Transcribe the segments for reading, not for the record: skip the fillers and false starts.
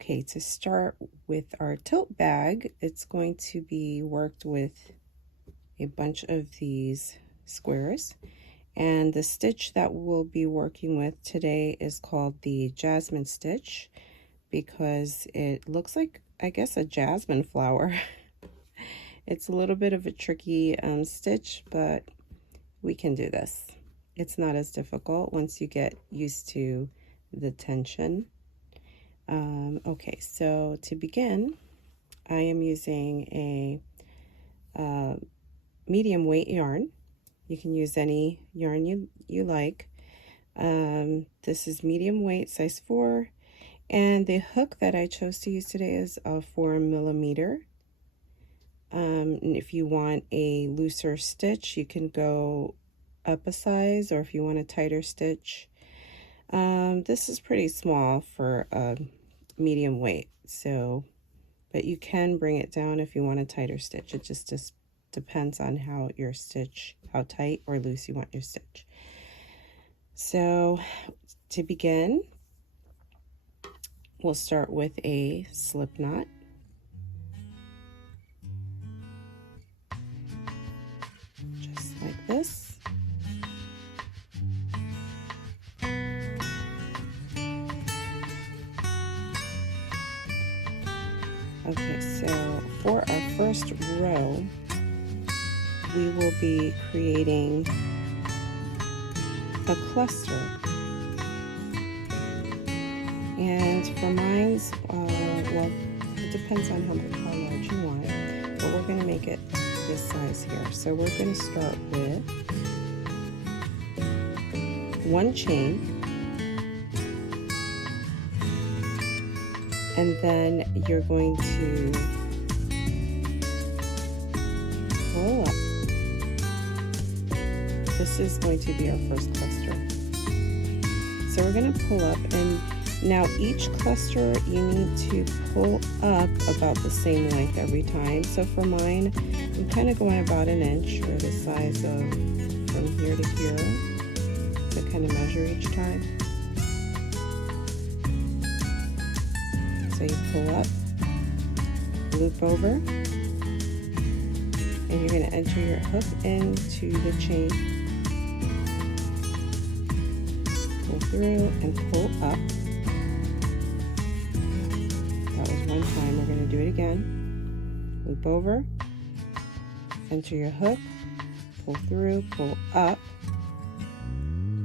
Okay, to start with our tote bag, it's going to be worked with a bunch of these squares. And the stitch that we'll be working with today is called the Jasmin stitch because it looks like, I guess, a jasmine flower. It's a little bit of a tricky stitch, but we can do this. It's not as difficult once you get used to the tension. Okay, so to begin, I am using a medium weight yarn. You can use any yarn you like. This is medium weight, size 4, and the hook that I chose to use today is a 4mm. And if you want a looser stitch, you can go up a size, or if you want a tighter stitch. This is pretty small for a medium weight, so, but you can bring it down if you want a tighter stitch. It just depends on how your stitch, how tight or loose you want your stitch. So to begin, we'll start with a slip knot. Just like this. Okay, so for our first row, we will be creating a cluster. And for mine's, well, it depends on how large you want, but we're going to make it this size here. So we're going to start with 1 chain, and then you're going to pull up. This is going to be our first cluster. So we're going to pull up, and now each cluster you need to pull up about the same length every time. So for mine, I'm kind of going about 1 inch, or the size of from here to here, to kind of measure each time. So you pull up, loop over, and you're going to enter your hook into the chain, pull through and pull up. That was 1 time. We're going to do it again. Loop over, enter your hook, pull through, pull up,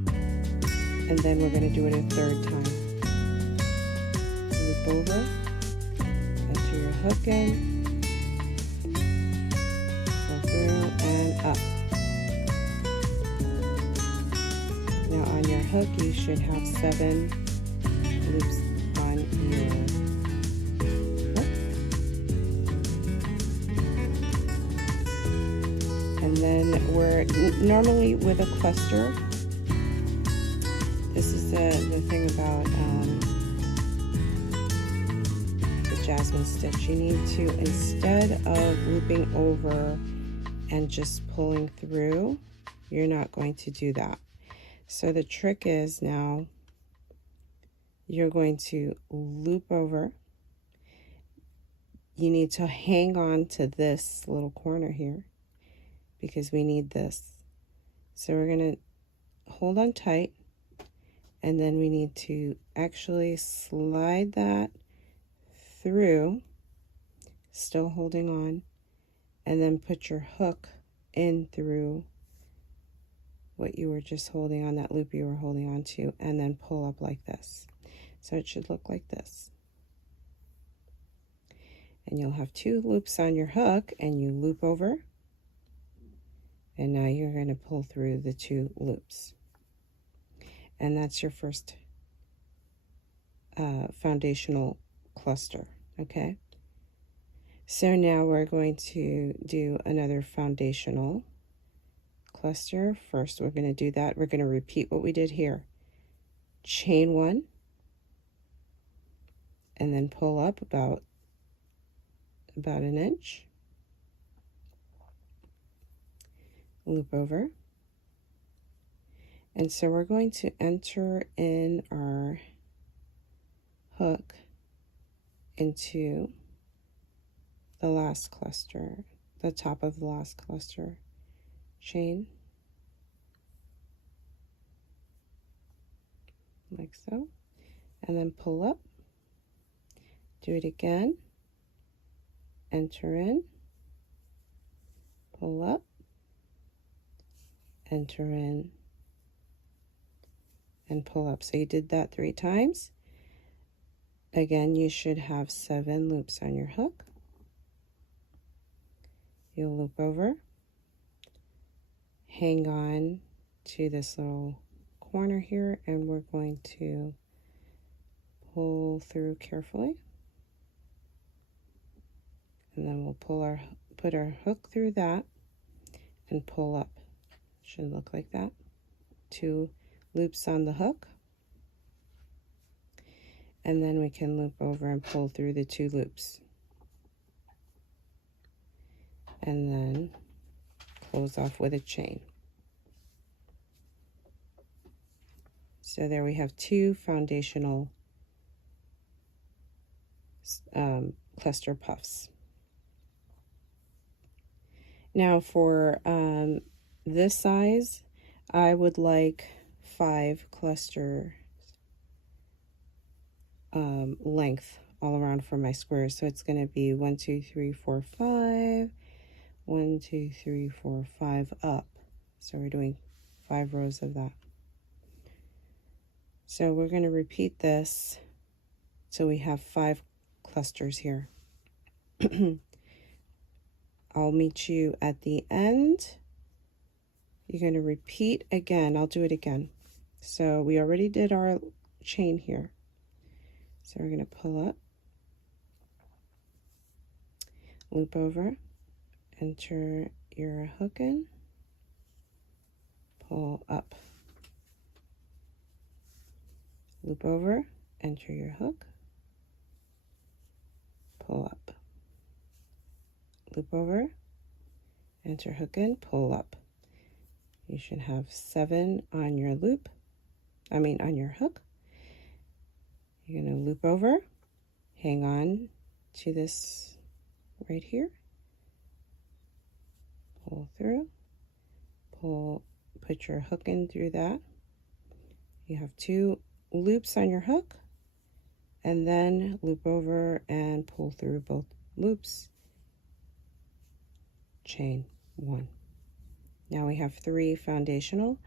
and then we're going to do it a 3rd time. Loop over, enter your hook in, pull through and up. Now on your hook you should have 7 loops on your hook. And then we're normally with a cluster, this is the thing about Jasmin stitch. You need to, instead of looping over and just pulling through, you're not going to do that. So the trick is, now you're going to loop over. You need to hang on to this little corner here because we need this. So we're going to hold on tight, and then we need to actually slide that through, still holding on, and then put your hook in through what you were just holding on, that loop you were holding on to, and then pull up like this. So it should look like this. And you'll have 2 loops on your hook, and you loop over, and now you're going to pull through the 2 loops. And that's your first foundational cluster. Okay, so now we're going to do another foundational cluster. First, we're going to do that. We're going to repeat what we did here. Chain 1, and then pull up about 1 inch. Loop over. And so we're going to enter in our hook into the last cluster, the top of the last cluster, chain, like so, and then pull up, do it again, enter in, pull up, enter in, and pull up. So you did that 3 times. Again, you should have 7 loops on your hook. You'll loop over, hang on to this little corner here, and we're going to pull through carefully. And then we'll put our hook through that and pull up. Should look like that. 2 loops on the hook. And then we can loop over and pull through the 2 loops. And then close off with a chain. So there we have 2 foundational cluster puffs. Now for this size, I would like 5 cluster length all around for my squares. So it's going to be 1, 2, 3, 4, 5, 1, 2, 3, 4, 5 up. So we're doing 5 rows of that. So we're going to repeat this so we have 5 clusters here. I'll meet you at the end. You're going to repeat again. I'll do it again. So we already did our chain here. So we're going to pull up, loop over, enter your hook in, pull up, loop over, enter your hook, pull up, loop over, enter hook in, pull up. You should have 7 on your loop, on your hook. You're going to loop over, hang on to this right here, pull through, put your hook in through that. You have 2 loops on your hook, and then loop over and pull through both loops, chain 1. Now we have 3 foundational.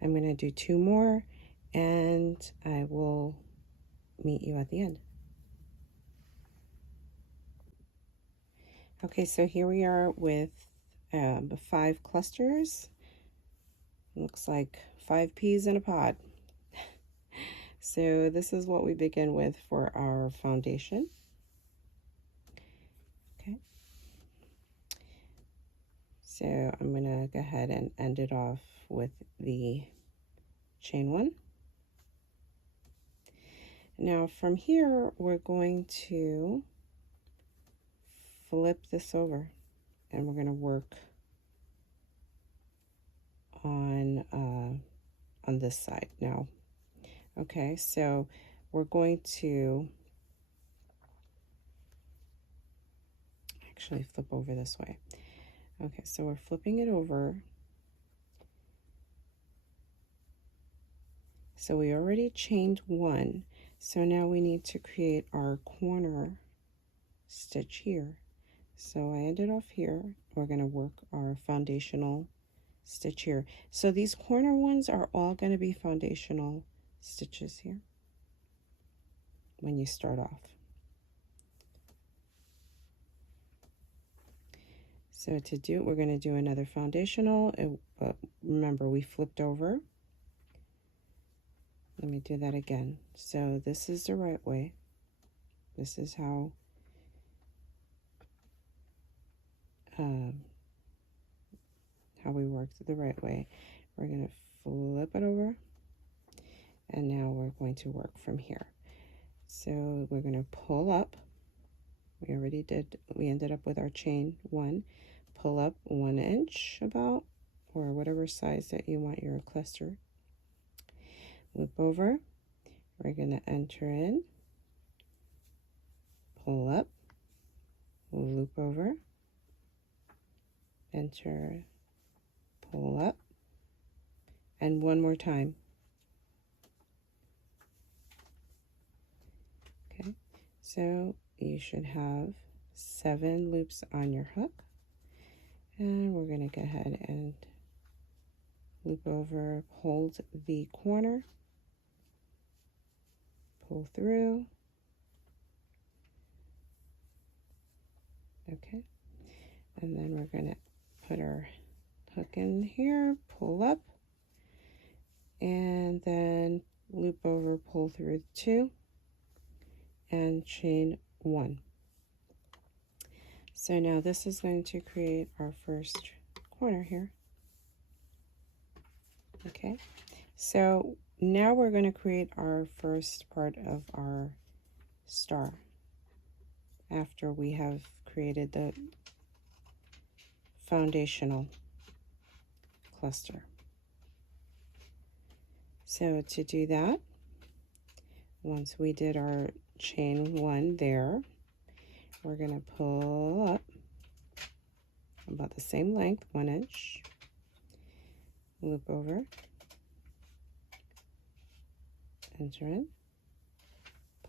I'm going to do 2 more, and I will meet you at the end. Okay, so here we are with 5 clusters. Looks like 5 peas in a pod. So this is what we begin with for our foundation. Okay. So I'm going to go ahead and end it off with the chain 1. Now from here, we're going to flip this over, and we're going to work on this side now. Okay, so we're going to actually flip over this way. Okay, so we're flipping it over. So we already chained 1. So now we need to create our corner stitch here. So I ended off here. We're going to work our foundational stitch here. So these corner ones are all going to be foundational stitches here when you start off. So to do it, we're going to do another foundational. But remember, we flipped over. Let me do that again. So this is the right way. This is how we work the right way. We're going to flip it over, and now we're going to work from here. So we're going to pull up. We already did. We ended up with our chain 1. Pull up 1 inch about, or whatever size that you want your cluster. Loop over. We're going to enter in, pull up, loop over, enter, pull up, and one more time. Okay, so you should have 7 loops on your hook, and we're going to go ahead and loop over, hold the corner, pull through. Okay, and then we're going to put our hook in here, pull up, and then loop over, pull through 2, and chain 1. So now this is going to create our first corner here. Okay, so now we're going to create our first part of our star after we have created the foundational cluster. So to do that, once we did our chain 1 there, we're going to pull up about the same length, 1 inch, loop over, enter in,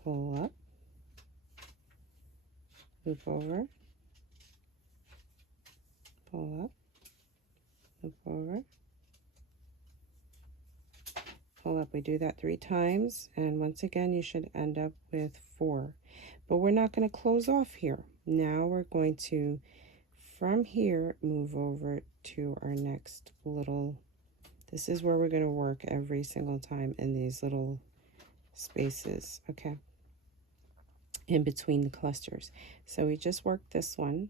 pull up, loop over, pull up, loop over, pull up. We do that 3 times, and once again you should end up with 4. But we're not going to close off here. Now we're going to, from here, move over to our next little, this is where we're going to work every single time in these little spaces, okay, in between the clusters. So we just worked this one.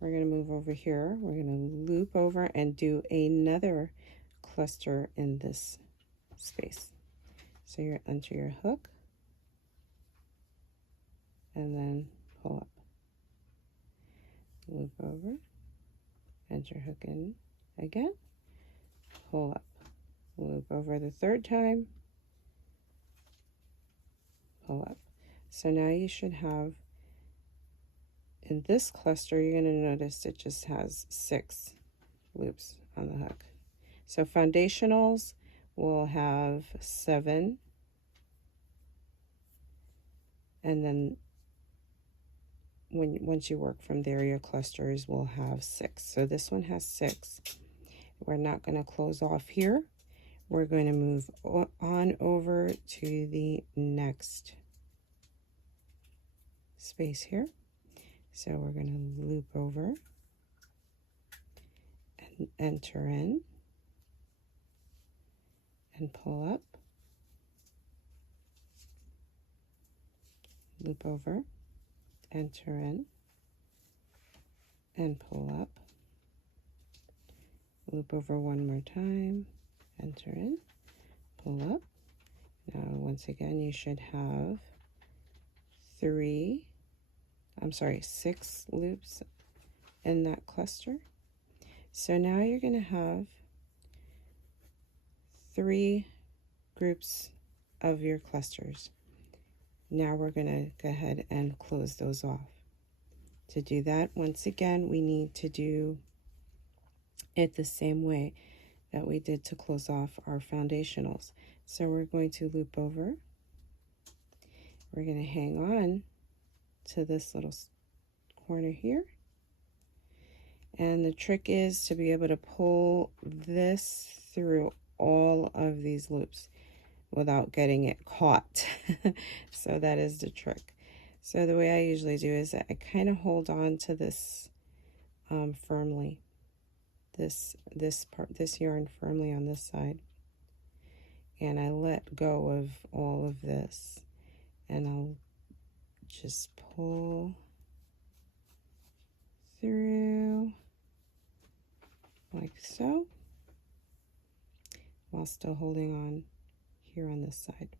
We're going to move over here. We're going to loop over and do another cluster in this space. So you enter your hook and then pull up, loop over, enter hook in again, pull up, loop over the 3rd time, pull up. So now you should have, in this cluster, you're going to notice it just has 6 loops on the hook. So foundationals will have 7, and then once you work from there, your clusters will have 6. So this one has 6. We're not going to close off here. We're going to move on over to the next space here. So we're going to loop over and enter in and pull up, loop over, enter in and pull up, loop over one more time, enter in, pull up. Now once again you should have 6 loops in that cluster. So now you're going to have 3 groups of your clusters. Now we're going to go ahead and close those off. To do that, once again, we need to do it the same way that we did to close off our foundationals. So we're going to loop over. We're going to hang on to this little corner here. And the trick is to be able to pull this through all of these loops without getting it caught. So that is the trick. So the way I usually do is I kind of hold on to this firmly, this yarn firmly on this side, and I let go of all of this, and I'll just pull through like so, while still holding on here on this side.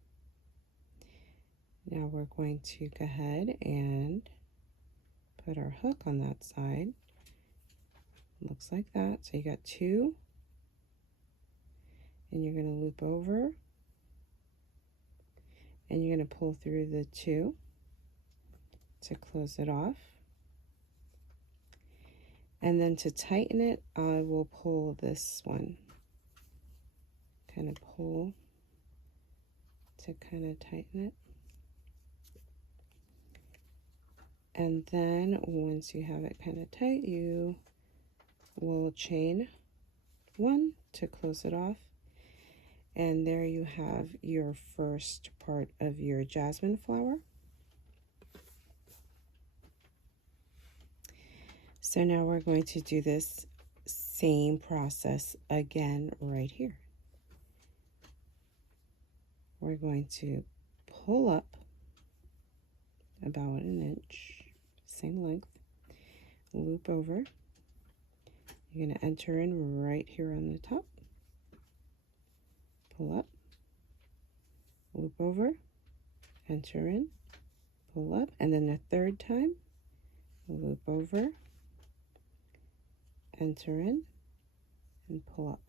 Now we're going to go ahead and put our hook on that side. Looks like that. So you got 2, and you're going to loop over, and you're going to pull through the 2, to close it off. And then to tighten it, I will pull this one. Kind of pull to kind of tighten it. And then once you have it kind of tight, you will chain 1 to close it off. And there you have your first part of your jasmine flower. So now we're going to do this same process again right here. We're going to pull up about 1 inch, same length, loop over. You're going to enter in right here on the top, pull up, loop over, enter in, pull up, and then the third time, loop over, enter in, and pull up.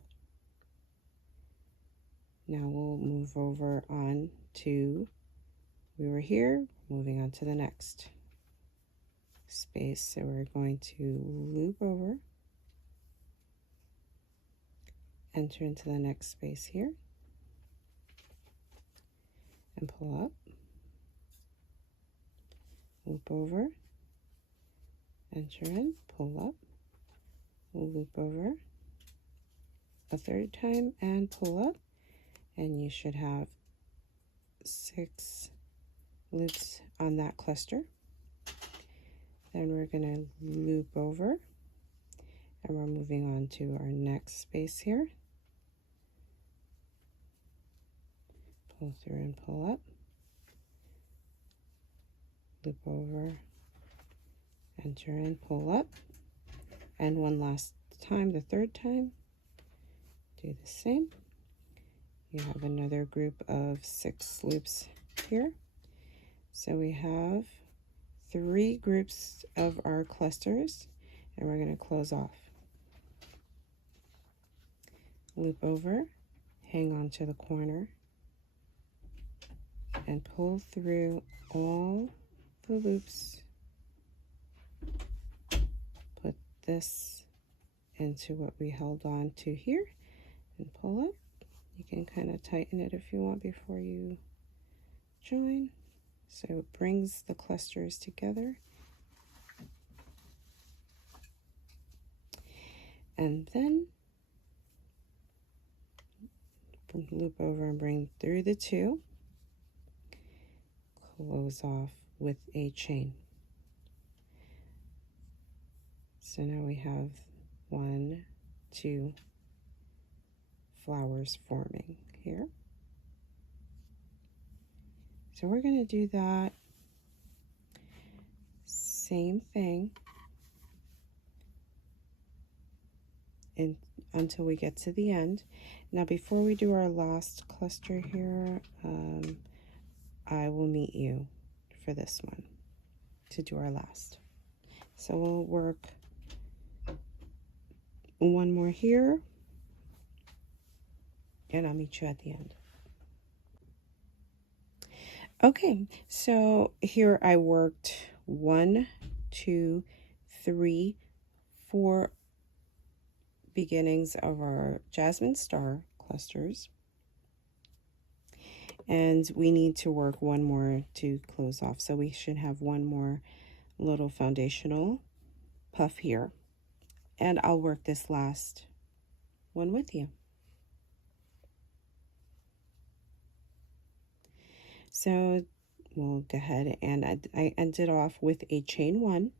Now we'll move over on to, we were here, moving on to the next space. So we're going to loop over, enter into the next space here, and pull up, loop over, enter in, pull up, loop over a third time, and pull up, and you should have 6 loops on that cluster. Then we're going to loop over, and we're moving on to our next space here. Pull through and pull up, loop over, enter in, pull up, and one last time, the third time, do the same. You have another group of 6 loops here. So we have 3 groups of our clusters, and we're going to close off. Loop over, hang on to the corner, and pull through all the loops. Put this into what we held on to here and pull up. You can kind of tighten it if you want before you join. So it brings the clusters together. And then loop over and bring through the 2. Close off with a chain. So now we have 1, 2 flowers forming here. So we're going to do that same thing until we get to the end. Now before we do our last cluster here, I will meet you for this one to do our last. So we'll work 1 more here, and I'll meet you at the end. Okay, so here I worked 1, 2, 3, 4 beginnings of our jasmine star clusters, and we need to work 1 more to close off. So we should have 1 more little foundational puff here, and I'll work this last one with you. So we'll go ahead, and I ended off with a chain 1,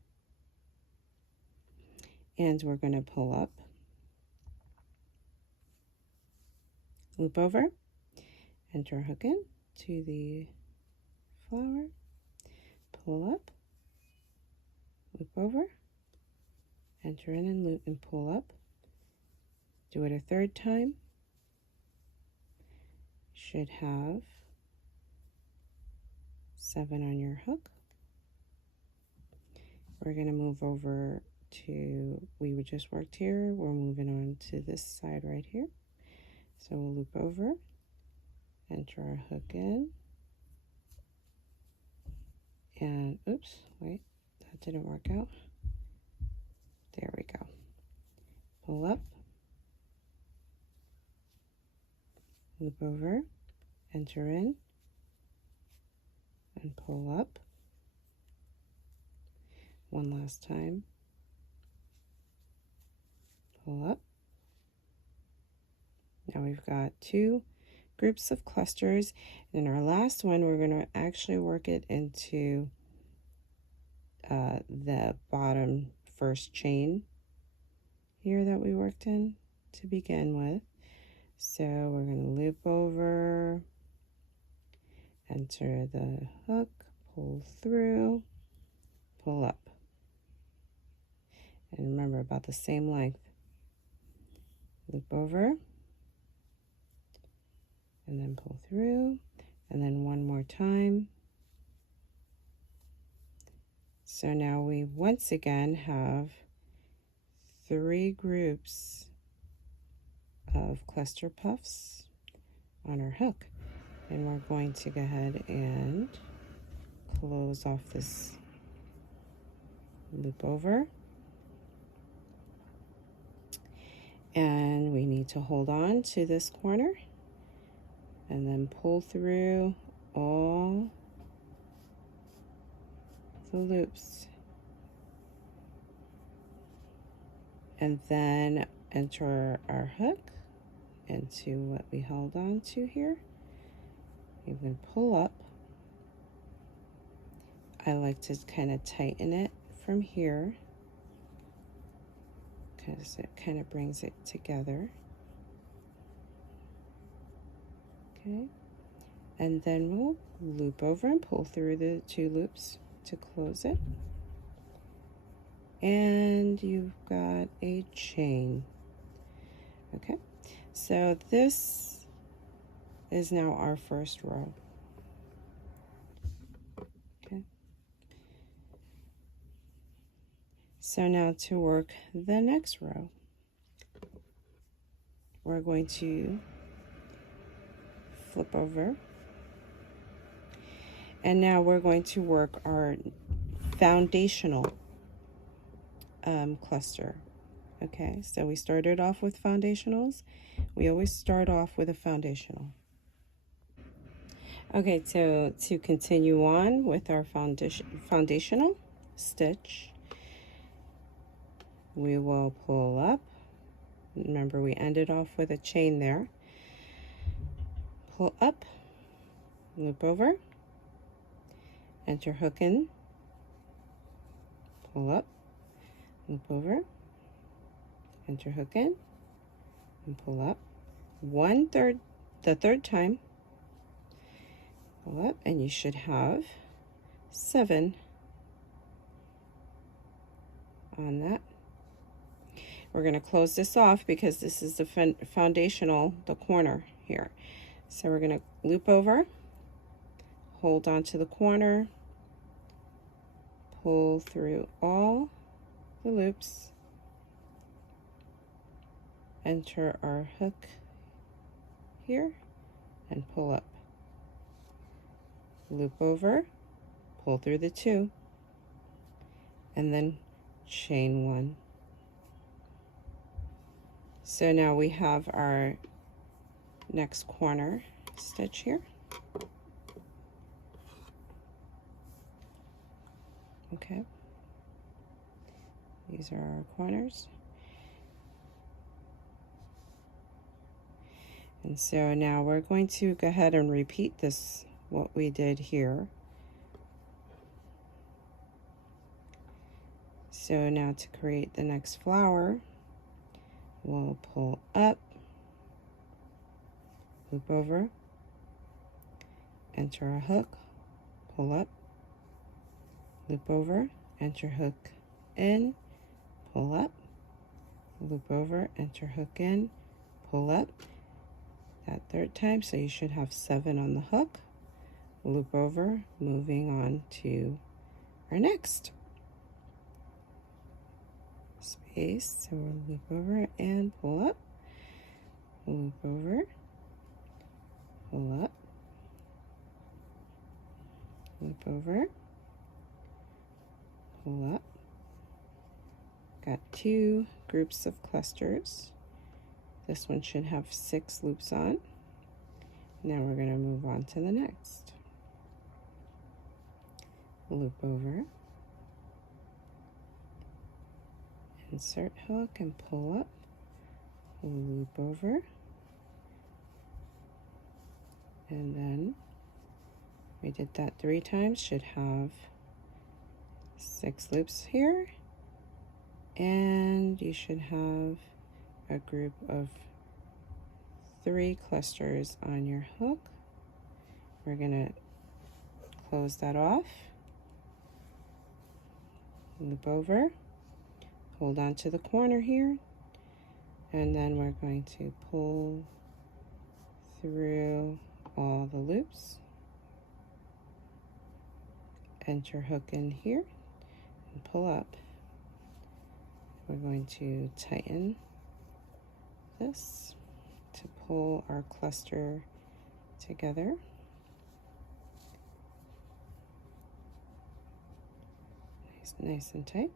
and we're going to pull up, loop over, enter a hook in to the flower, pull up, loop over, enter in and loop and pull up. Do it a third time. Should have 7 on your hook. We're going to move over to, we just worked here, we're moving on to this side right here. So we'll loop over, enter our hook in, And oops, wait, that didn't work out. There we go. Pull up, loop over, enter in, and pull up. One last time. Pull up. Now we've got 2 groups of clusters. In our last one, we're going to actually work it into the bottom first chain here that we worked in to begin with. So we're going to loop over, enter the hook, pull through, pull up. And remember, about the same length. Loop over, and then pull through, and then one more time. So now we once again have 3 groups of cluster puffs on our hook. And we're going to go ahead and close off this loop over. And we need to hold on to this corner and then pull through all the loops. And then enter our hook into what we held on to here. You can pull up. I like to kind of tighten it from here because it kind of brings it together. Okay, and then we'll loop over and pull through the 2 loops to close it. And you've got a chain. Okay, so this is now our first row. Okay, so now to work the next row, we're going to flip over, and now we're going to work our foundational cluster. Okay, so we started off with foundationals. We always start off with a foundational. Okay, so to continue on with our foundational stitch, we will pull up. Remember, we ended off with a chain there. Pull up, loop over, enter hook in, pull up, loop over, enter hook in, and pull up. The third time, pull up, and you should have 7 on that. We're going to close this off because this is the foundational, the corner here. So we're going to loop over, hold on to the corner, pull through all the loops, enter our hook here, and pull up. Loop over, pull through the 2, and then chain 1. So now we have our next corner stitch here. Okay, these are our corners. And so now we're going to go ahead and repeat this, what we did here. So now to create the next flower, we'll pull up, loop over, enter a hook, pull up, loop over, enter hook in, pull up, loop over, enter hook in, pull up. That third time, so you should have 7 on the hook, loop over, moving on to our next space. So we'll loop over and pull up, loop over, pull up, loop over, pull up. Got 2 groups of clusters. This one should have 6 loops on. Now we're going to move on to the next. Loop over, insert hook and pull up, loop over, and then we did that 3 times, should have 6 loops here, and you should have a group of 3 clusters on your hook. We're going to close that off, loop over, hold on to the corner here, and then we're going to pull through all the loops, enter hook in here, and pull up. We're going to tighten this to pull our cluster together. Nice and tight.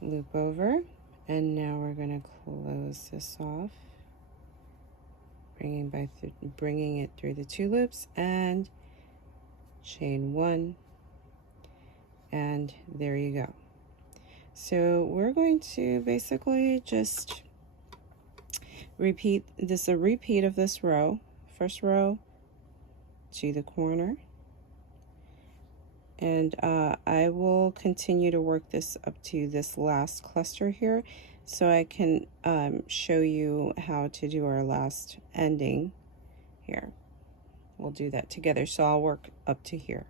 Loop over, and now we're going to close this off, bringing it through the 2 loops and chain 1, and there you go. So we're going to basically just repeat this, a repeat of this row, first row to the corner, and I will continue to work this up to this last cluster here so I can show you how to do our last ending here. We'll do that together, so I'll work up to here.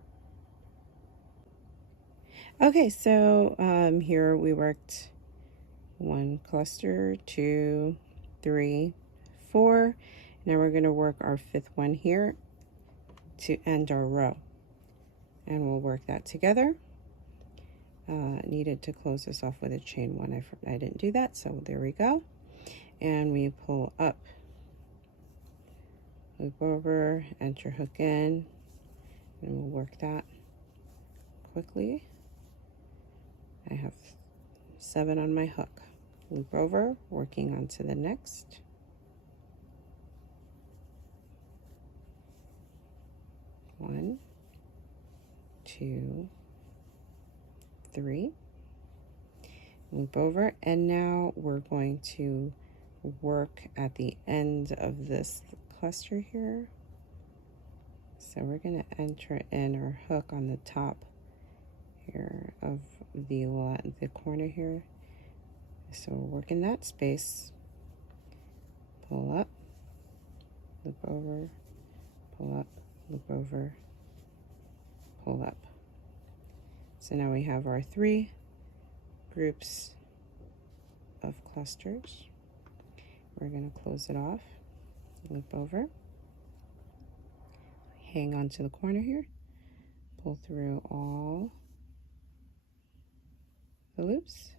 Okay, so here we worked 1 cluster, 2, 3, 4. Now we're going to work our 5th one here to end our row, and we'll work that together. Needed to close this off with a chain 1. I didn't do that, so there we go. And we pull up, loop over, enter hook in, and we'll work that quickly. I have 7 on my hook. Loop over, working onto the next. One, 2, 3. Loop over, and now we're going to work at the end of this cluster here. So we're going to enter in our hook on the top here of the corner here. So we're working that space. Pull up, loop over, pull up, loop over, pull up. So now we have our 3 groups of clusters. We're going to close it off, loop over, hang on to the corner here, pull through all the loops,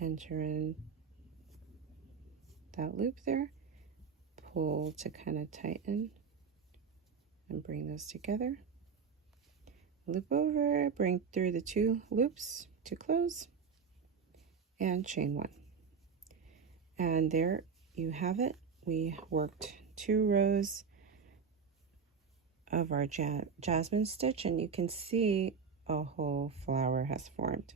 enter in that loop there, pull to kind of tighten and bring those together, loop over, bring through the 2 loops to close, and chain 1. And there you have it. We worked 2 rows of our jasmine stitch, and you can see a whole flower has formed.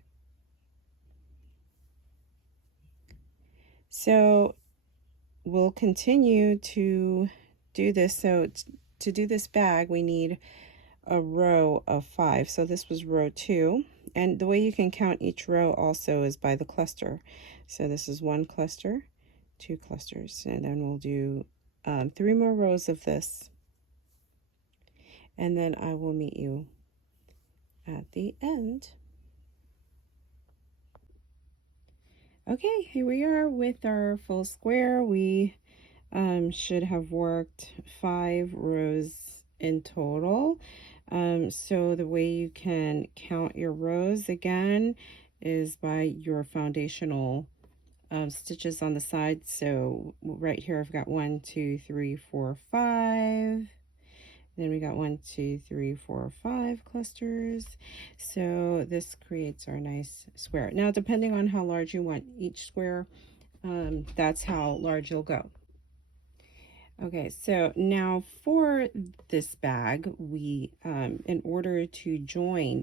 So we'll continue to do this. So to do this bag, we need a row of 5. So this was row 2, and the way you can count each row also is by the cluster. So this is 1 cluster, 2 clusters, and then we'll do 3 more rows of this, and then I will meet you at the end. Okay, here we are with our full square. We should have worked 5 rows in total. So the way you can count your rows again is by your foundational stitches on the side. So right here I've got 1, 2, 3, 4, 5, Then we got 1, 2, 3, 4, 5 clusters. So this creates our nice square. Now, depending on how large you want each square, that's how large you'll go. Okay, so now for this bag, we, in order to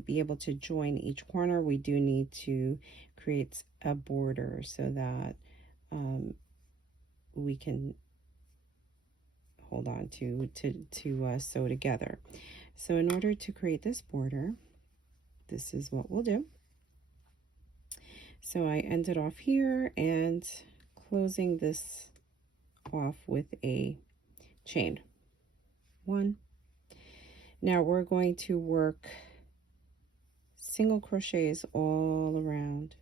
be able to join each corner, we do need to create a border so that we can hold on to sew together. So in order to create this border, this is what we'll do. So I ended off here and closing this off with a chain. 1. Now we're going to work single crochets all around.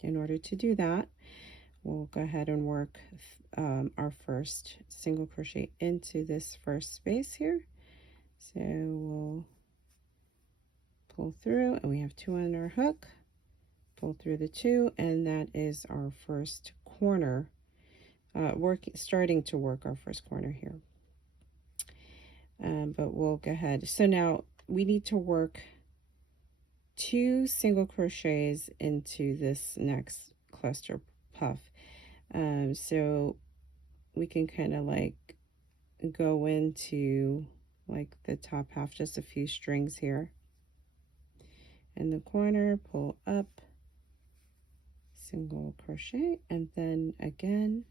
In order to do that, we'll go ahead and work our first single crochet into this first space here. So we'll pull through, and we have 2 on our hook. Pull through the 2, and that is our first corner. Starting to work our first corner here. But we'll go ahead. So now we need to work 2 single crochets into this next cluster puff. So we can kind of like go into like the top half, just a few strings here in the corner, pull up, single crochet, and then again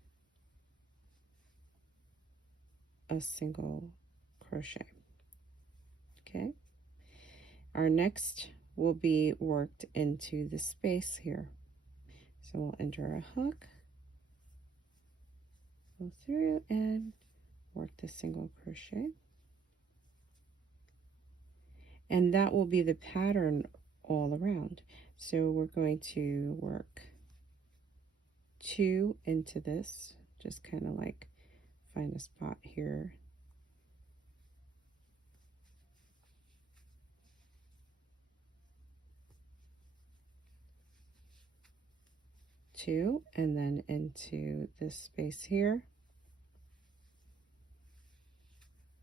a single crochet. Okay, our next will be worked into the space here. So we'll enter a hook, go through and work the single crochet, and that will be the pattern all around. So we're going to work 2 into this, just kind of like find a spot here. Two, and then into this space here,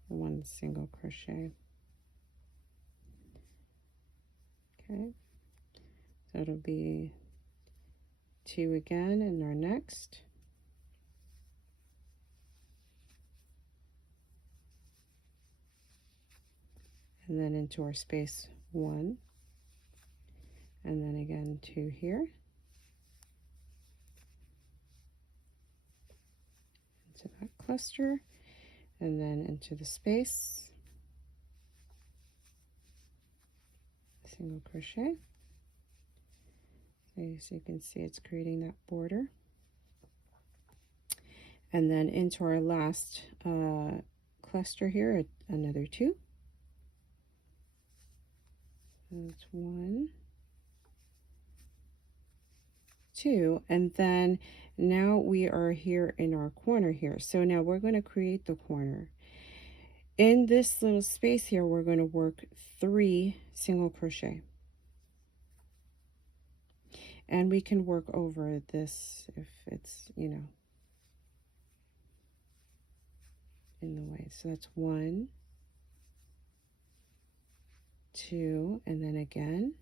1 single crochet. Okay, so it'll be 2 again in our next. And then into our space 1, and then again 2 here, into that cluster, and then into the space, single crochet. So you can see it's creating that border. And then into our last cluster here, another 2. That's 1, 2, and then now we are here in our corner here. So now we're going to create the corner. In this little space here, we're going to work 3 single crochet. And we can work over this if it's, you know, in the way. So that's 1, 2, and then again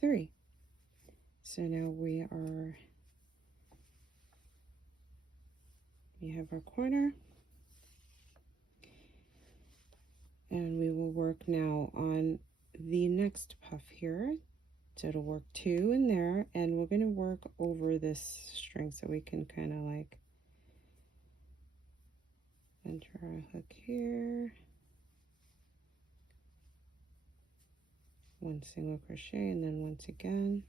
3. So now we have our corner, and we will work now on the next puff here. So it'll work 2 in there, and we're going to work over this string so we can kind of like enter our hook here, 1 single crochet, and then once again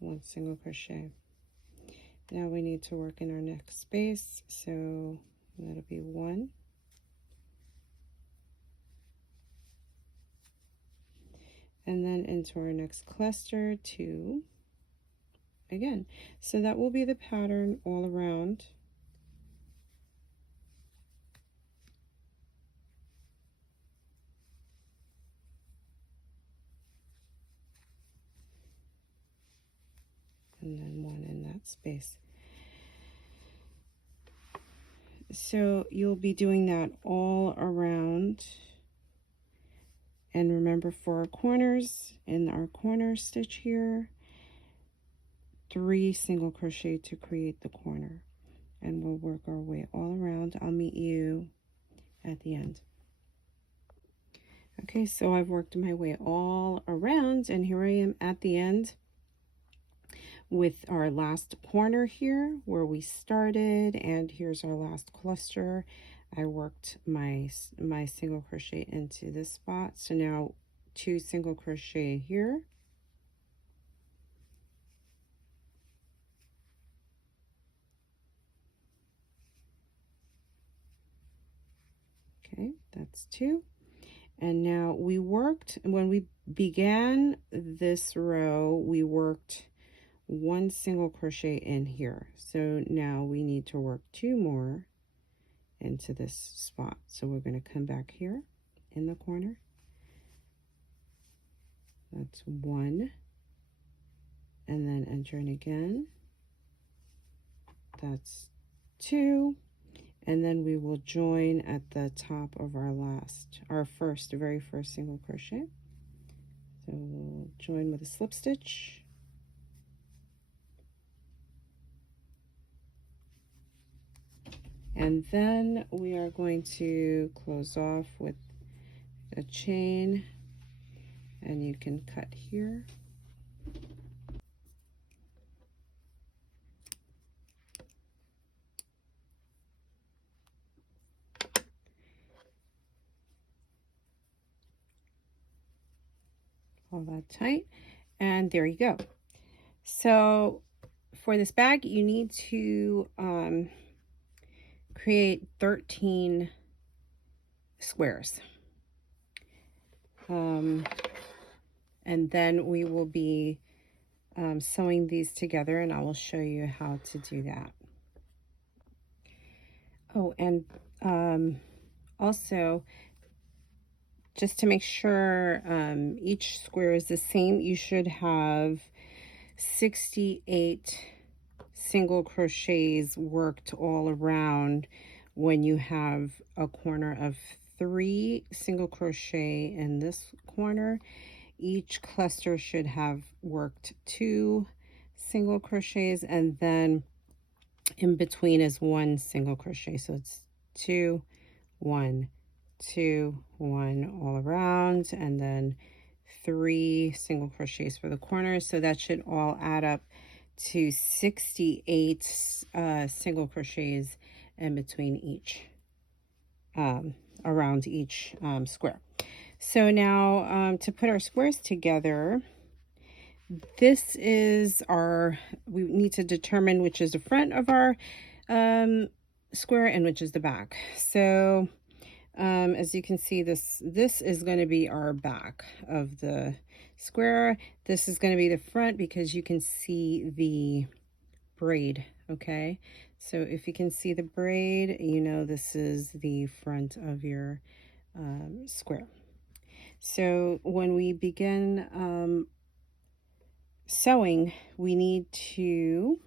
1 single crochet. Now we need to work in our next space, so that'll be 1, and then into our next cluster 2 again. So that will be the pattern all around. And then 1 in that space. So you'll be doing that all around. And remember, for our corners, in our corner stitch here, 3 single crochet to create the corner. And we'll work our way all around. I'll meet you at the end. Okay, so I've worked my way all around, and here I am at the end with our last corner here where we started, and here's our last cluster. I worked my single crochet into this spot, so now 2 single crochet here, okay, that's 2. And now we worked, when we began this row, we worked 1 single crochet in here. So now we need to work 2 more into this spot. So we're going to come back here in the corner. That's 1. And then enter in again. That's 2. And then we will join at the top of our very first single crochet. So we'll join with a slip stitch. And then we are going to close off with a chain, and you can cut here. All that tight, and there you go. So for this bag, you need to create 13 squares. And then we will be sewing these together, and I will show you how to do that. Oh, and also, just to make sure each square is the same, you should have 68 single crochets worked all around when you have a corner of 3 single crochet in this corner. Each cluster should have worked 2 single crochets, and then in between is 1 single crochet. So it's 2, 1, 2, 1 all around, and then 3 single crochets for the corners. So that should all add up to 68 single crochets in between each, around each square. So now to put our squares together, this is we need to determine which is the front of our square and which is the back. So as you can see, this is going to be our back of the square. This is going to be the front because you can see the braid. Okay, so if you can see the braid, you know this is the front of your square. So when we begin sewing, we need to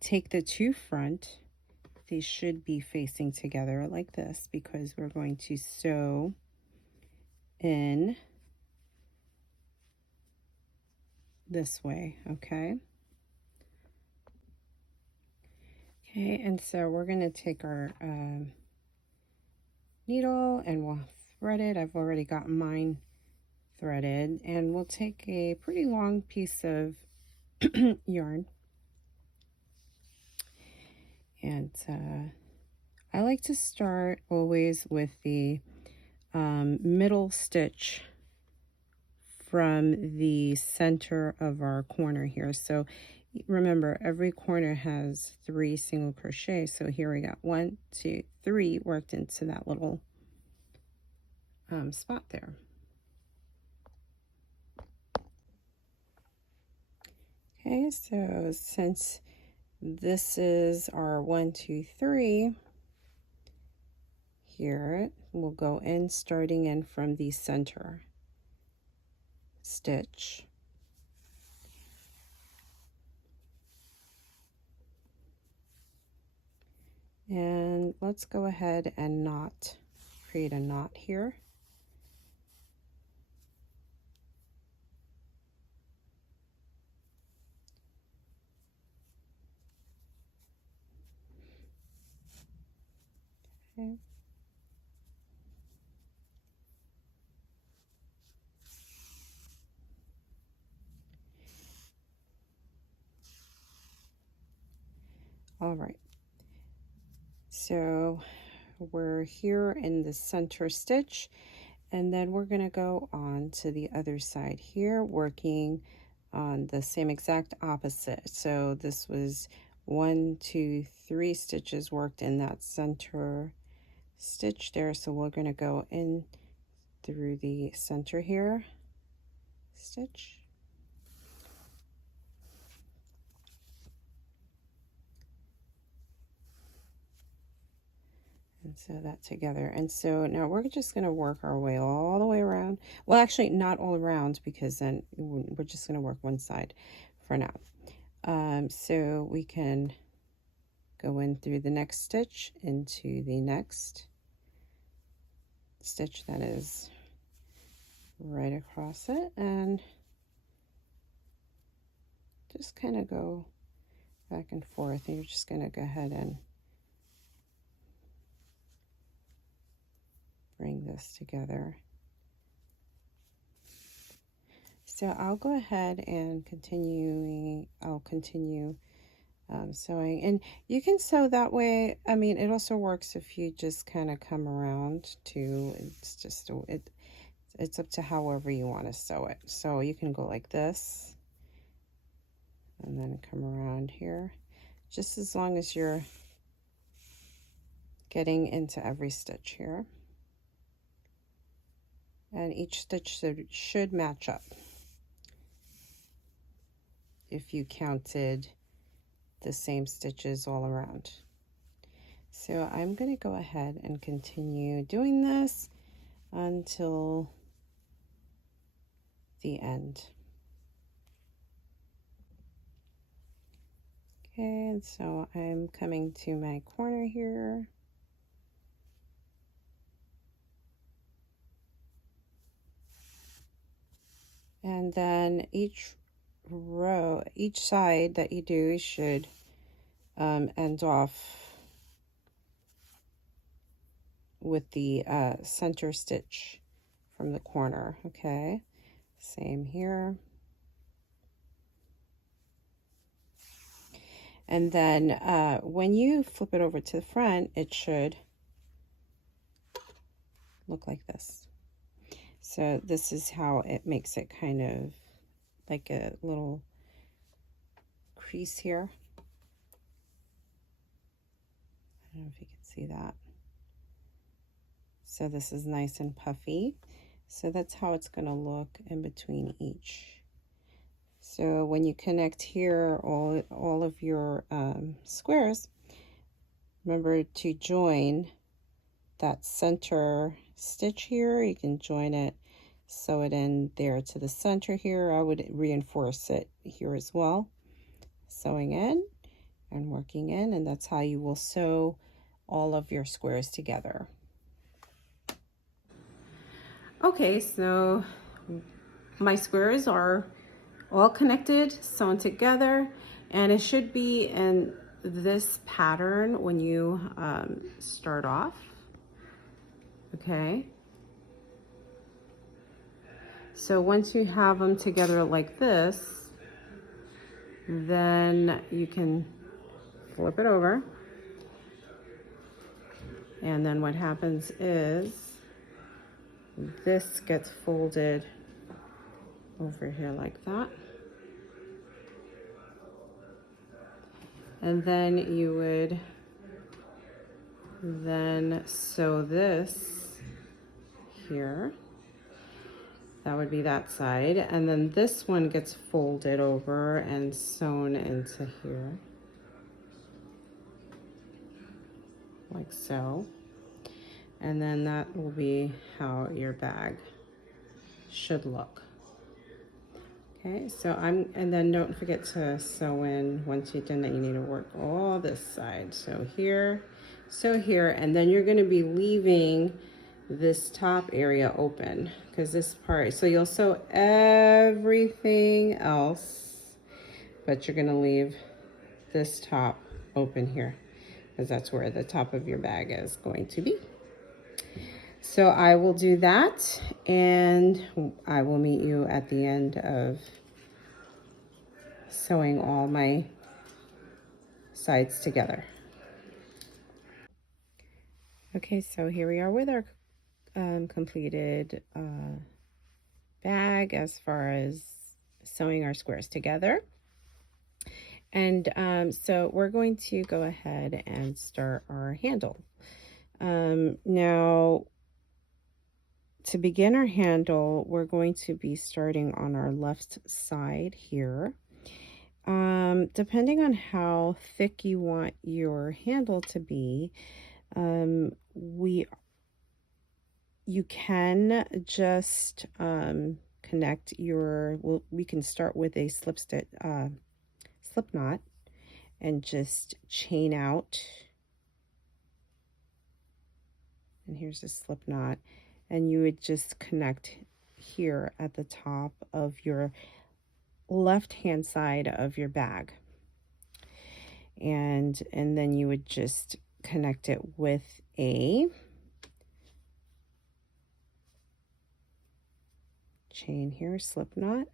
take the 2 front. They should be facing together like this because we're going to sew in this way, okay? Okay, and so we're going to take our needle and we'll thread it. I've already got mine threaded, and we'll take a pretty long piece of yarn. And I like to start always with the middle stitch from the center of our corner here. So remember, every corner has 3 single crochets. So here we got 1, 2, 3 worked into that little spot there. Okay, so since this is our 1, 2, 3 here, we'll go in starting in from the center stitch. And let's go ahead and create a knot here. Okay. All right. So we're here in the center stitch, and then we're going to go on to the other side here, working on the same exact opposite. So this was 1, 2, 3 stitches worked in that center stitch there. So we're going to go in through the center here, stitch. And sew that together. And so now we're just going to work our way all the way around. Well, actually not all around, because then we're just going to work one side for now. So we can go in through the next stitch into the next stitch that is right across it, and just kind of go back and forth. And you're just going to go ahead and bring this together. So I'll go ahead and I'll continue sewing, and you can sew that way. I mean, it also works if you just kind of come around too. It's just it's up to however you want to sew it. So you can go like this and then come around here, just as long as you're getting into every stitch here. And each stitch should match up if you counted the same stitches all around. So I'm going to go ahead and continue doing this until the end. Okay, and so I'm coming to my corner here. And then each side that you do should end off with the center stitch from the corner. Okay, same here. And then when you flip it over to the front, it should look like this. So this is how it makes it kind of like a little crease here. I don't know if you can see that. So this is nice and puffy. So that's how it's going to look in between each. So when you connect here all of your squares, remember to join that center stitch here. You can join it, sew it in there to the center here. I would reinforce it here as well, sewing in and working in, and that's how you will sew all of your squares together. Okay, so my squares are all connected, sewn together, and it should be in this pattern when you start off. Okay, so once you have them together like this, then you can flip it over, and then what happens is this gets folded over here like that. And then you would then sew this here. That would be that side. And then this one gets folded over and sewn into here. Like so. And then that will be how your bag should look. Okay, so and then don't forget to sew in, once you've done that, you need to work all this side. So here, sew here, and then you're going to be leaving this top area open because this part, so you'll sew everything else, but you're going to leave this top open here because that's where the top of your bag is going to be. So I will do that, and I will meet you at the end of sewing all my sides together. Okay, so here we are with our completed bag as far as sewing our squares together. And so we're going to go ahead and start our handle. Now, to begin our handle, we're going to be starting on our left side here. Depending on how thick you want your handle to be, you can just connect your, well, we can start with a slip knot and just chain out. And here's a slip knot, and you would just connect here at the top of your left hand side of your bag, and then you would just connect it with a chain here, slip knot,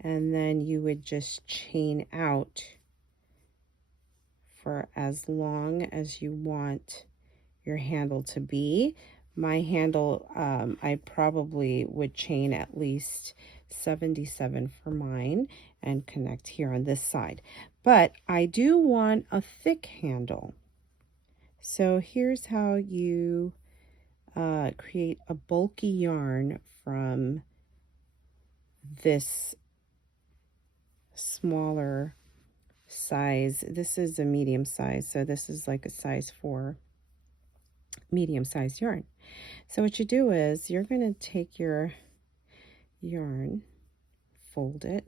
and then you would just chain out for as long as you want your handle to be. My handle, I probably would chain at least 77 for mine and connect here on this side. But I do want a thick handle. So here's how you create a bulky yarn from this smaller size. This is a medium size, so this is like a size 4 medium size yarn. So what you do is you're going to take your yarn, fold it,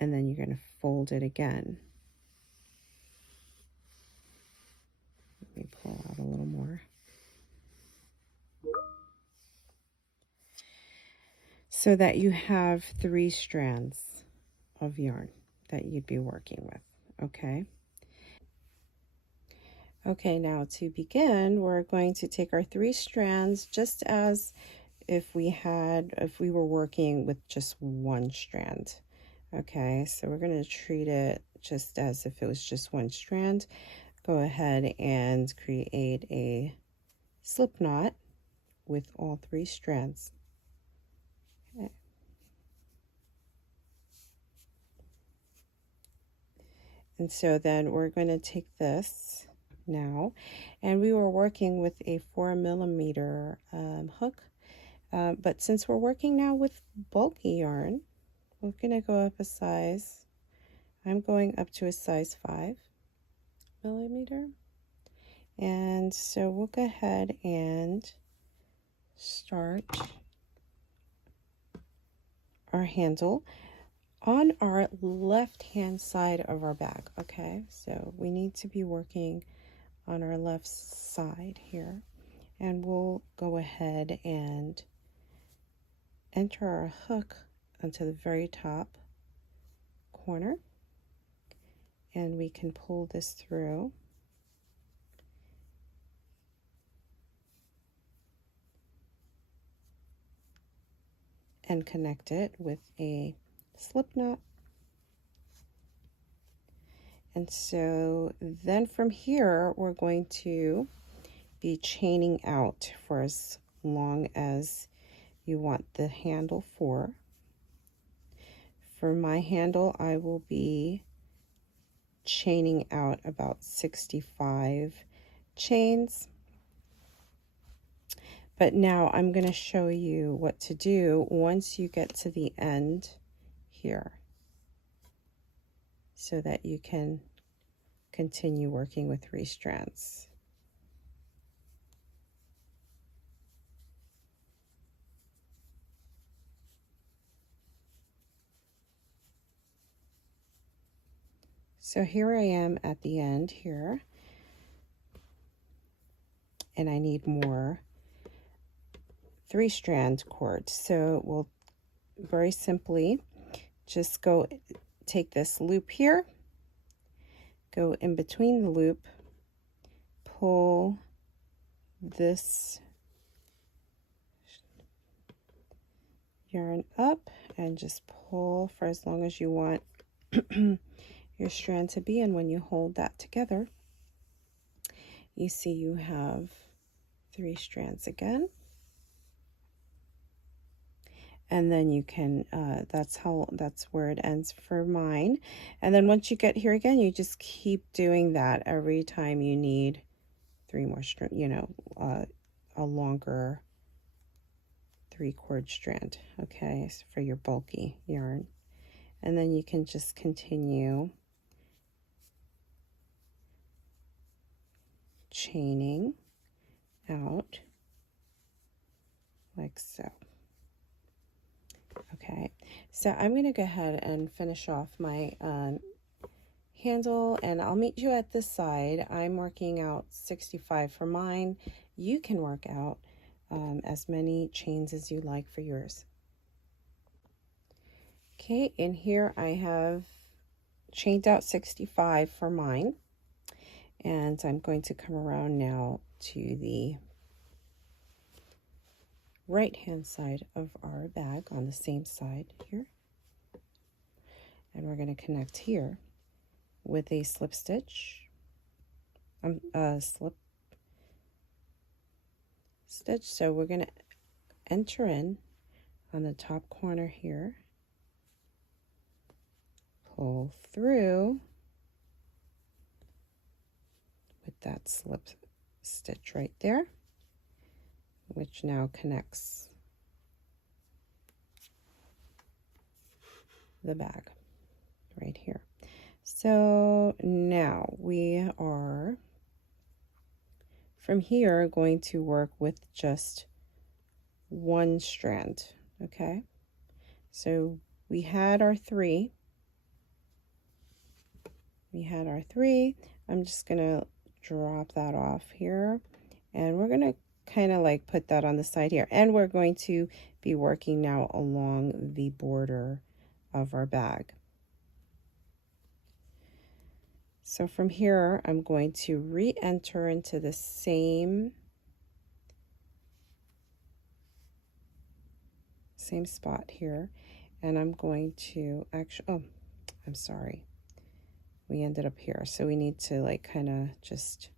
and then you're going to fold it again. Let me pull out a little more. So that you have 3 strands of yarn that you'd be working with, okay? Okay, now to begin, we're going to take our 3 strands just as if we were working with just 1 strand. Okay, so we're going to treat it just as if it was just 1 strand. Go ahead and create a slip knot with all 3 strands. Okay. And so then we're going to take this now, and we were working with a 4mm hook, but since we're working now with bulky yarn, we're going to go up a size. I'm going up to a size 5mm, and so we'll go ahead and start our handle on our left hand side of our bag. Okay, so we need to be working on our left side here, and we'll go ahead and enter our hook onto the very top corner, and we can pull this through and connect it with a slip knot. And so then from here, we're going to be chaining out for as long as you want the handle for. For my handle, I will be chaining out about 65 chains. But now I'm going to show you what to do once you get to the end here, so that you can continue working with 3 strands. So here I am at the end here, and I need more 3-strand cord. So we'll very simply just go take this loop here, go in between the loop, pull this yarn up, and just pull for as long as you want your strand to be. And when you hold that together, you see you have 3 strands again. And then you can, that's where it ends for mine. And then once you get here again, you just keep doing that every time you need 3 more strand, a longer 3-cord strand, okay, so for your bulky yarn. And then you can just continue chaining out like so. Okay, so I'm going to go ahead and finish off my handle, and I'll meet you at this side. I'm working out 65 for mine. You can work out as many chains as you like for yours. Okay, in here I have chained out 65 for mine, and I'm going to come around now to the right hand side of our bag on the same side here, and we're going to connect here with a slip stitch, slip stitch. So we're going to enter in on the top corner here, pull through with that slip stitch right there, which now connects the bag right here. So now we are from here going to work with just 1 strand. Okay, so we had our 3. I'm just gonna drop that off here, and we're gonna kind of like put that on the side here, and we're going to be working now along the border of our bag. So from here I'm going to re-enter into the same spot here, and I'm going to actually, oh, I'm sorry, we ended up here, so we need to like kind of just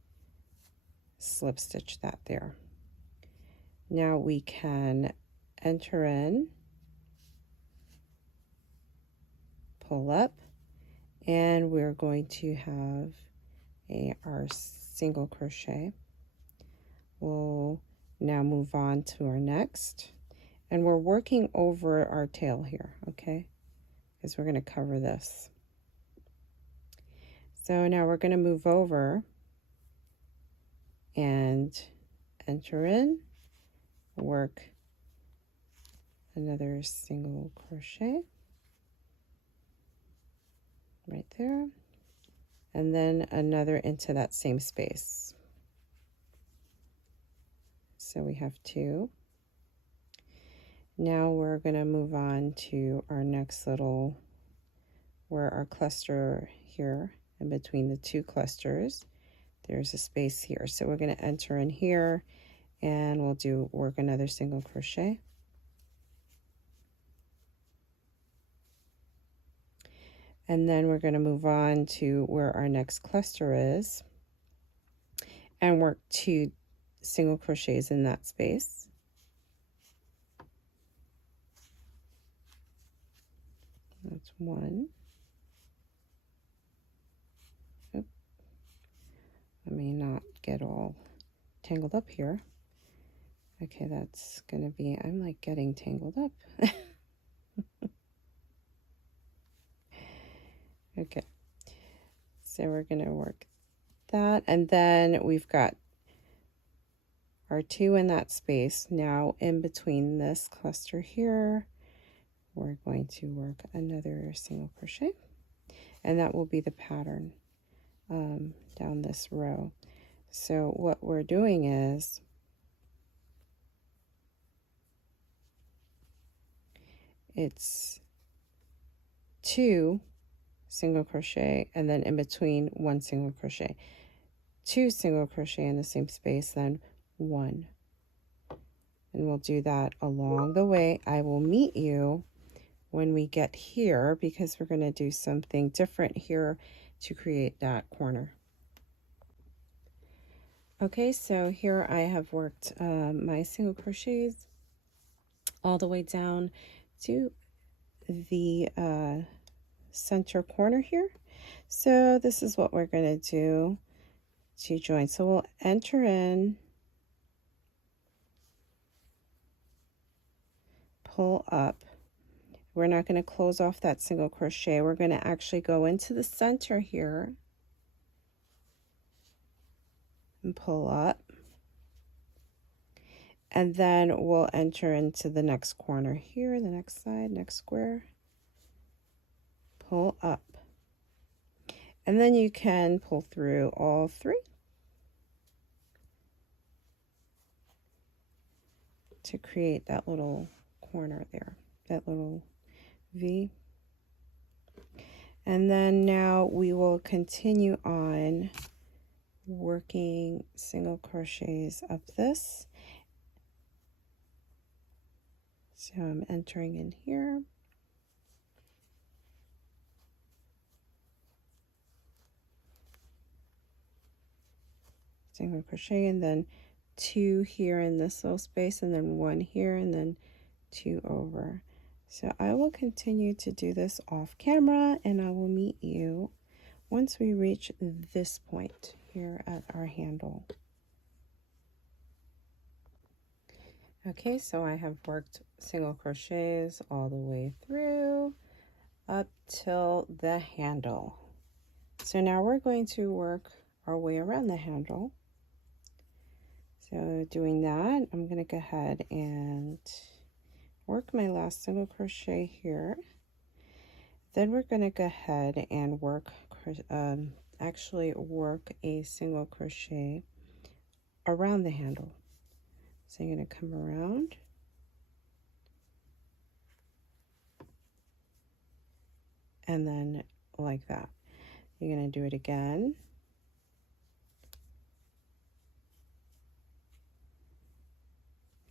slip stitch that there. Now we can enter in, pull up, and we're going to have our single crochet. We'll now move on to our next, and we're working over our tail here, okay, because we're going to cover this. So now we're going to move over and enter in, work another single crochet right there, and then another into that same space. So we have 2. Now we're going to move on to our next little, where our cluster here, in between the 2 clusters, there's a space here. So we're going to enter in here, and we'll work another single crochet. And then we're going to move on to where our next cluster is and work 2 single crochets in that space. That's 1. Oop. Let me not get all tangled up here. Okay, that's going to be, I'm like getting tangled up. Okay, so we're going to work that, and then we've got our 2 in that space. Now in between this cluster here, we're going to work another single crochet, and that will be the pattern down this row. So what we're doing is it's 2 single crochet, and then in between 1 single crochet, 2 single crochet in the same space, then 1. And we'll do that along the way. I will meet you when we get here because we're going to do something different here to create that corner. Okay, so here I have worked my single crochets all the way down to the center corner here. So this is what we're going to do to join. So we'll enter in, pull up. We're not going to close off that single crochet. We're going to actually go into the center here and pull up. And then we'll enter into the next corner here, the next side, next square. Pull up. And then you can pull through all 3 to create that little corner there, that little V. And then now we will continue on working single crochets up this. So I'm entering in here. Single crochet, and then 2 here in this little space, and then 1 here, and then 2 over. So I will continue to do this off camera, and I will meet you once we reach this point here at our handle. Okay, so I have worked single crochets all the way through up till the handle. So now we're going to work our way around the handle. So doing that, I'm going to go ahead and work my last single crochet here. Then we're going to go ahead and work a single crochet around the handle. So you're going to come around, and then like that. You're going to do it again.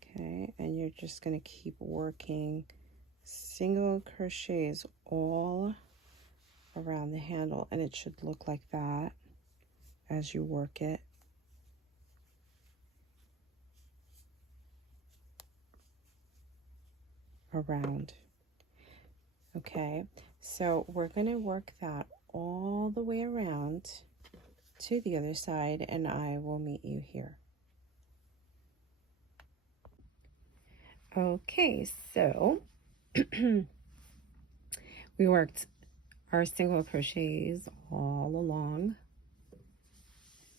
Okay, and you're just going to keep working single crochets all around the handle, and it should look like that as you work it. Around. Okay, so we're going to work that all the way around to the other side, and I will meet you here. Okay, so we worked our single crochets all along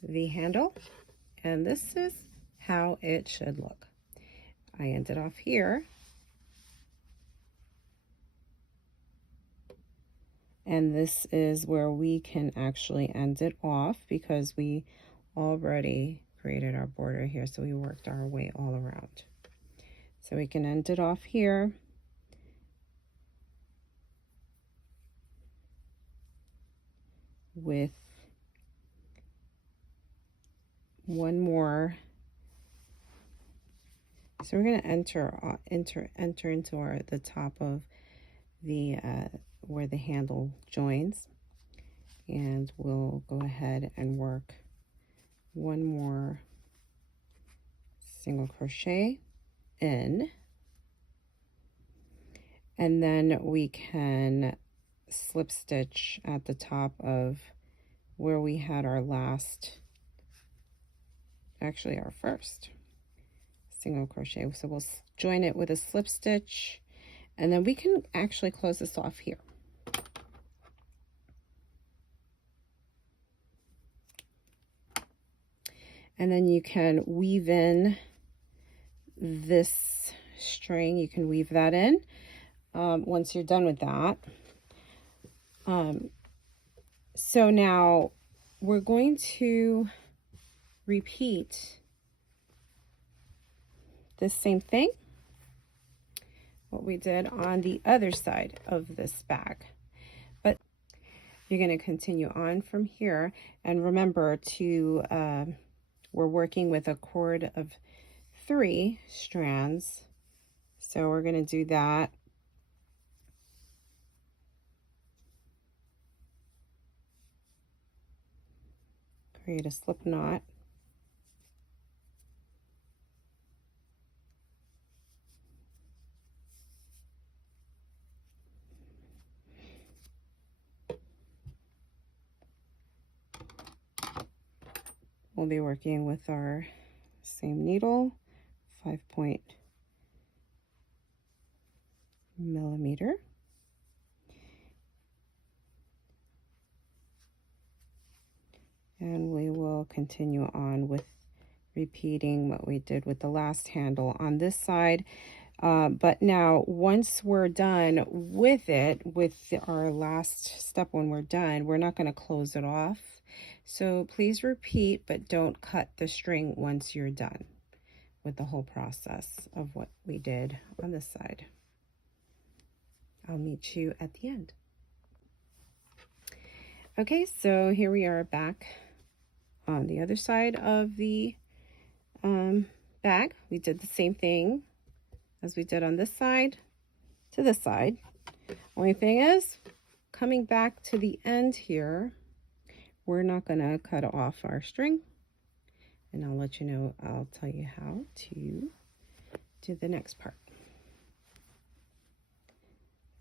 the handle, and this is how it should look. I ended off here, and this is where we can actually end it off because we already created our border here, so we worked our way all around. So we can end it off here. With one more. So we're going to enter into the top of the where the handle joins, and we'll go ahead and work one more single crochet in, and then we can slip stitch at the top of where we had our last, actually our first single crochet. So we'll join it with a slip stitch, and then we can actually close this off here. And then you can weave in this string, you can weave that in once you're done with that. So now we're going to repeat the same thing, what we did on the other side of this bag. But you're going to continue on from here. And remember to, we're working with a cord of 3 strands. So we're going to do that. Create a slip knot. We'll be working with our same needle, 5.0 mm. And we will continue on with repeating what we did with the last handle on this side. But now, once we're done with it, with our last step, when we're done, we're not going to close it off. So please repeat, but don't cut the string once you're done with the whole process of what we did on this side. I'll meet you at the end. Okay, so here we are back on the other side of the bag. We did the same thing as we did on this side to this side. Only thing is, coming back to the end here, we're not going to cut off our string, and I'll let you know, I'll tell you how to do the next part.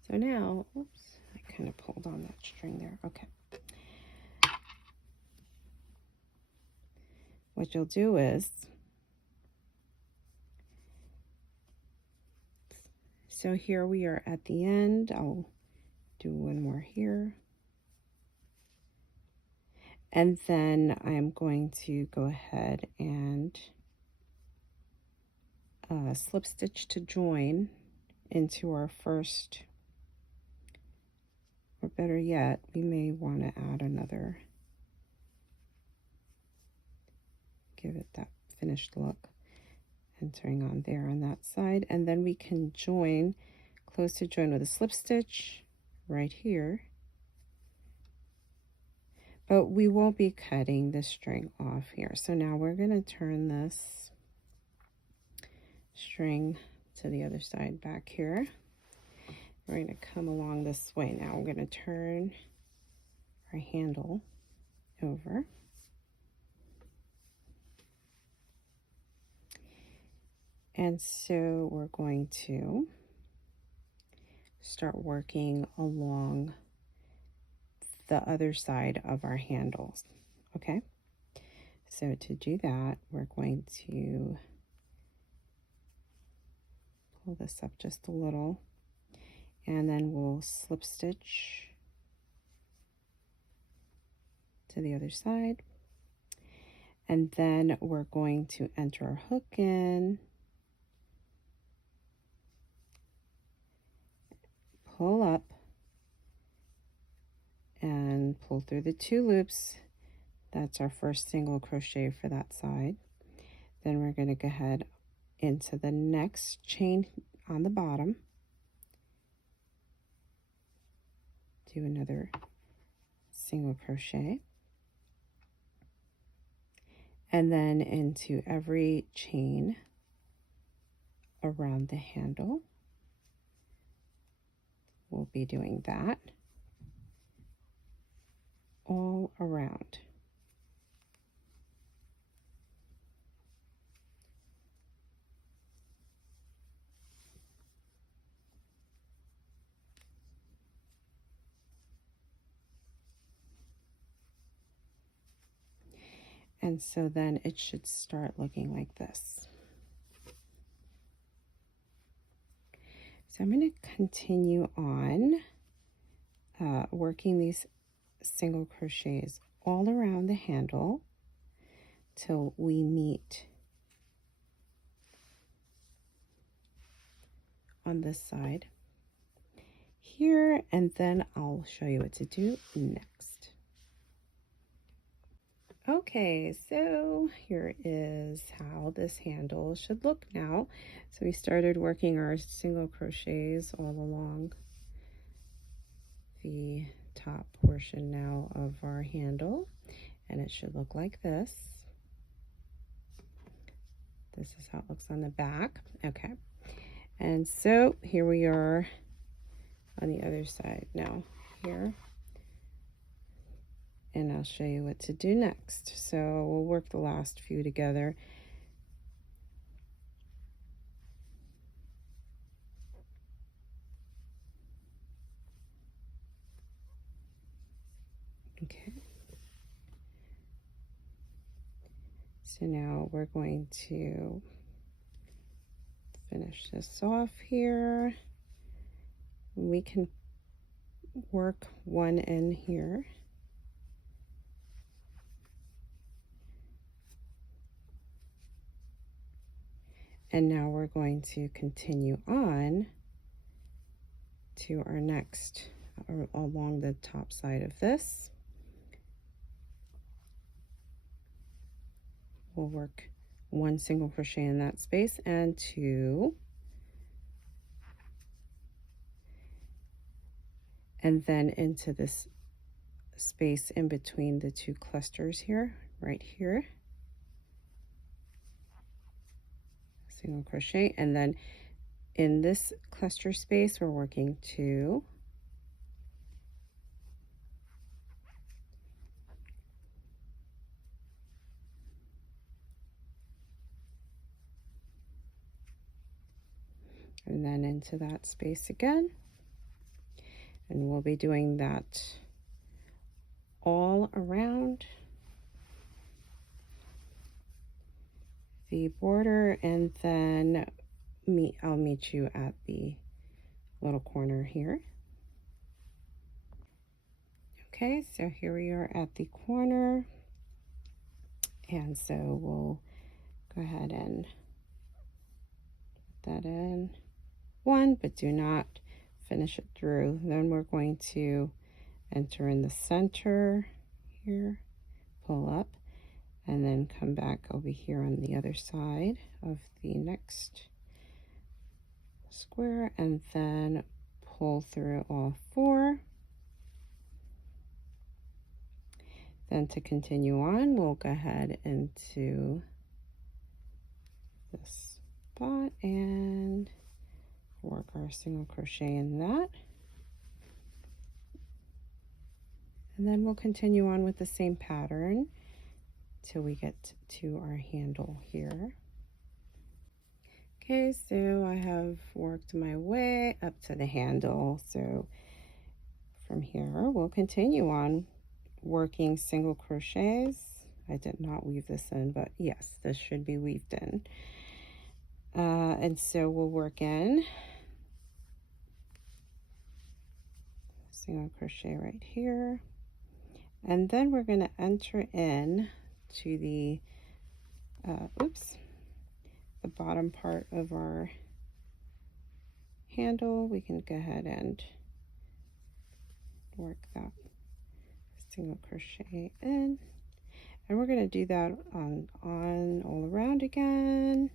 So now, oops, I kind of pulled on that string there. Okay. What you'll do is, so here we are at the end. I'll do one more here. And then I'm going to go ahead and slip stitch to join into our first, or better yet, we may want to add another, give it that finished look, entering on there on that side. And then we can join, close to join with a slip stitch right here. But we won't be cutting the string off here. So now we're going to turn this string to the other side back here. We're going to come along this way now. We're going to turn our handle over. And so we're going to start working along the other side of our handles. Okay, so to do that, we're going to pull this up just a little, and then we'll slip stitch to the other side, and then we're going to enter our hook in, pull up, and pull through the 2 loops. That's our first single crochet for that side. Then we're going to go ahead into the next chain on the bottom, do another single crochet, and then into every chain around the handle. We'll be doing that all around. And so then it should start looking like this. So I'm going to continue on working these single crochets all around the handle till we meet on this side here, and then I'll show you what to do next. Okay, so here is how this handle should look now. So we started working our single crochets all along the top portion now of our handle, and it should look like this. This is how it looks on the back. Okay, and so here we are on the other side now here. And I'll show you what to do next. So we'll work the last few together. Okay. So now we're going to finish this off here. We can work one in here. And now we're going to continue on to our next, along the top side of this. We'll work one single crochet in that space and two. And then into this space in between the two clusters here, right here. Single crochet, and then in this cluster space we're working two, and then into that space again, and we'll be doing that all around the border, and then I'll meet you at the little corner here. Okay, so here we are at the corner, and so we'll go ahead and put that in one, but do not finish it through. Then we're going to enter in the center here, pull up, and then come back over here on the other side of the next square, and then pull through all four. Then to continue on, we'll go ahead into this spot and work our single crochet in that. And then we'll continue on with the same pattern till we get to our handle here. Okay, so I have worked my way up to the handle. So from here, we'll continue on working single crochets. I did not weave this in, but yes, this should be weaved in. And so we'll work in single crochet right here, and then we're going to enter in to the the bottom part of our handle. We can go ahead and work that single crochet in, and we're going to do that on all around again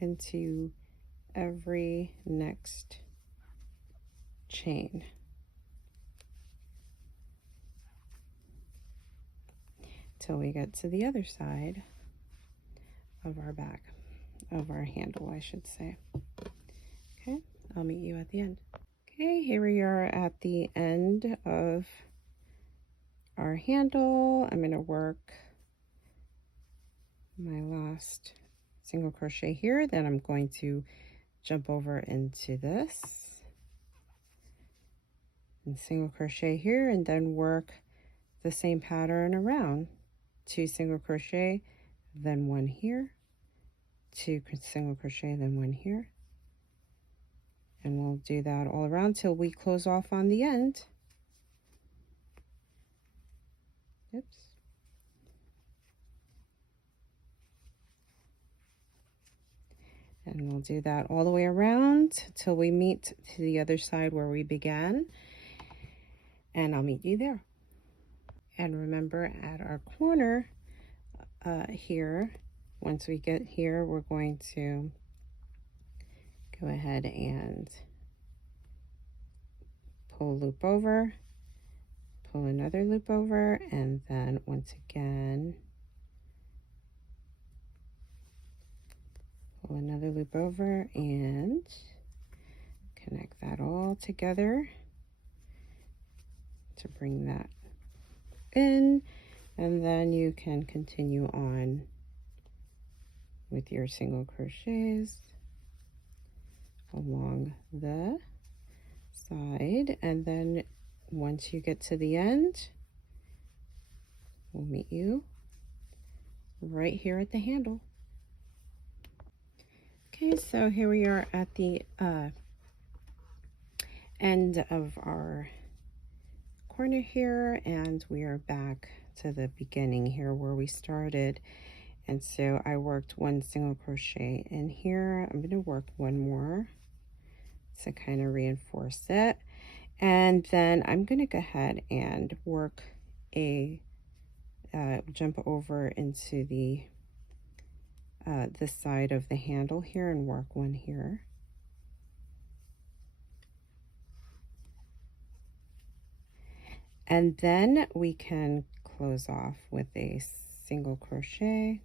into every next chain till we get to the other side of our back of our handle, I should say. Okay, I'll meet you at the end. Okay, here we are at the end of our handle. I'm going to work my last single crochet here, then I'm going to jump over into this and single crochet here, and then work the same pattern around. 2 single crochet, then 1 here, 2 single crochet, then 1 here, and we'll do that all around till we close off on the end. Oops. And we'll do that all the way around till we meet to the other side where we began, and I'll meet you there. And remember, at our corner here. Once we get here, we're going to go ahead and pull a loop over, pull another loop over, and then once again pull another loop over and connect that all together to bring that in, and then you can continue on with your single crochets along the side, and then once you get to the end, we'll meet you right here at the handle. Okay, so here we are at the end of our corner here, and we are back to the beginning here where we started. And so I worked one single crochet in here. I'm going to work one more to kind of reinforce it, and then I'm going to go ahead and work a jump over into the side of the handle here and work one here. And then we can close off with a single crochet.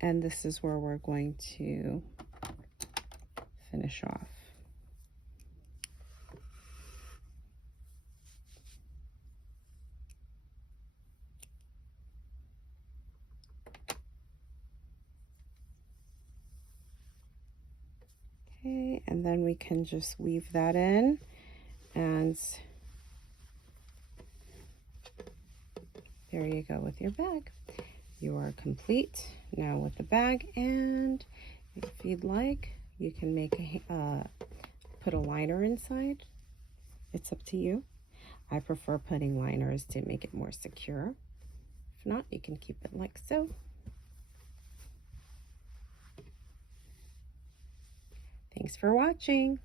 And this is where we're going to finish off. Okay, and then we can just weave that in, and there you go with your bag. You are complete now with the bag, and if you'd like, you can make a put a liner inside. It's up to you. I prefer putting liners to make it more secure. If not, you can keep it like so. Thanks for watching.